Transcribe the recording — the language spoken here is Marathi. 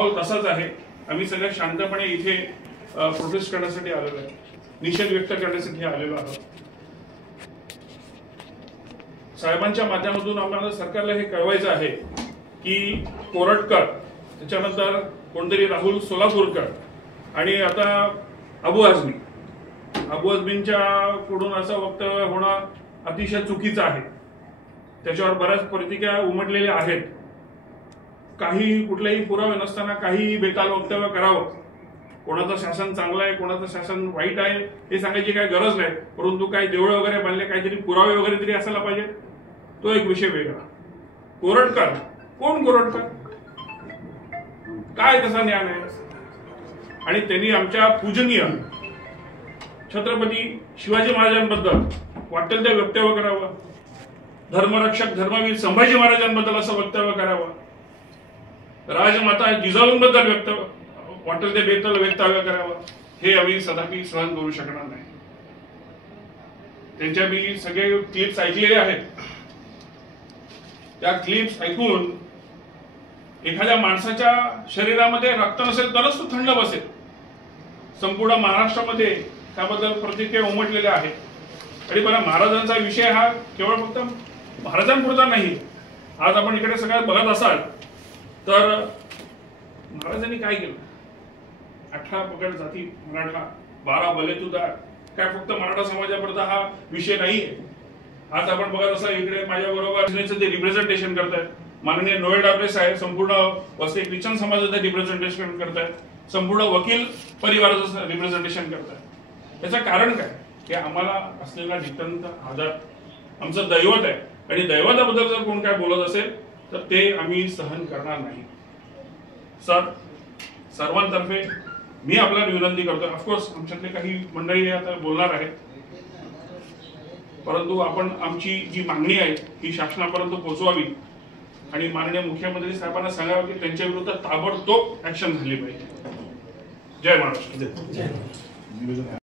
माहोल तसाच आहे। आम्ही सगळे शांतपणे इथे प्रोटेस्ट करण्यासाठी आलेलो आहे, निषेध व्यक्त करण्यासाठी आलेलो आहोत। साहेबांच्या माध्यमातून आम्हाला सरकारला हे कळवायचं आहे की कोरटकर, त्याच्यानंतर कोणतरी राहुल सोलापूरकर आणि आता अबू आझमींच्या कडून असं वक्तव्य होणं अतिशय चुकीचं आहे। त्याच्यावर बऱ्याच प्रतिक्रिया उमटलेल्या आहेत। काही कुठलेही पुरावे नसताना काही बेताल वक्तव्य करावं, कोणाचं शासन चांगलं आहे कोणाचं शासन वाईट आहे हे सांगायची काही गरज नाही, परंतु काही देवळे वगैरे बांधले, काहीतरी पुरावे वगैरे तरी असायला पाहिजे, तो एक विषय वेगळा। कोरटकर कोण? कोरटकर काय त्याचा ज्ञान आहे? आणि त्यांनी आमच्या पूजनीय छत्रपती शिवाजी महाराजांबद्दल वाटेल ते वक्तव्य करावं, धर्मरक्षक धर्मवीर संभाजी महाराजांबद्दल असं वक्तव्य करावं, राजमाता जिजाऊंबद्दल वाटेल ते बेताल वक्तव्य करावं, हे आम्ही कदापि सहन करू शकणार नाही। त्यांच्या मी सगळे क्लिप्स ऐकलेले आहेत। त्या क्लिप्स ऐकून एखाद्या माणसाच्या शरीरामध्ये रक्त नसेल तरच तो थंड बसेल। संपूर्ण महाराष्ट्रामध्ये त्याबद्दल प्रतिक्रिया उमटलेल्या आहेत। आणि बरं, महाराजांचा विषय हा केवळ फक्त महाराजांपुरता नाही। आज आपण इकडे सगळ्यात बघत असाल तर महाराजांनी काय केलं? 18 पगड जाती मराठा, 12 बलेतुदार, काय फक्त मराठा समाजापुरता हा विषय नाहीये। आज आपण बघत असाल इकडे माझ्या बरोबर ते रिप्रेझेंटेशन करतायत माननीय नोएल डाबरे साहेब, संपूर्ण वसई ख्रिश्चन समाजाचं रिप्रेझेंटेशन करतायत, संपूर्ण वकील परिवाराचं रिप्रेझेंटेशन करतायत। याचं कारण काय? की आम्हाला असलेला नितांत आदर आमचं दैवत आहे, आणि दैवताबद्दल जर कोण काय बोलत असेल तर ते आम्ही सहन करणार नाही। सर्वांतर्फे मी आपल्याला विनंती करतो, ऑफकोर्स आमच्यातले काही मंडळी आता बोलणार आहेत, परंतु आपण आमची जी मागणी आहे ही शासनापर्यंत पोहोचवावी आणि माननीय मुख्यमंत्री साहेबांना सांगावं की त्यांच्या विरुद्ध ताबडतोब ऍक्शन झाली पाहिजे। जय महाराष्ट्र।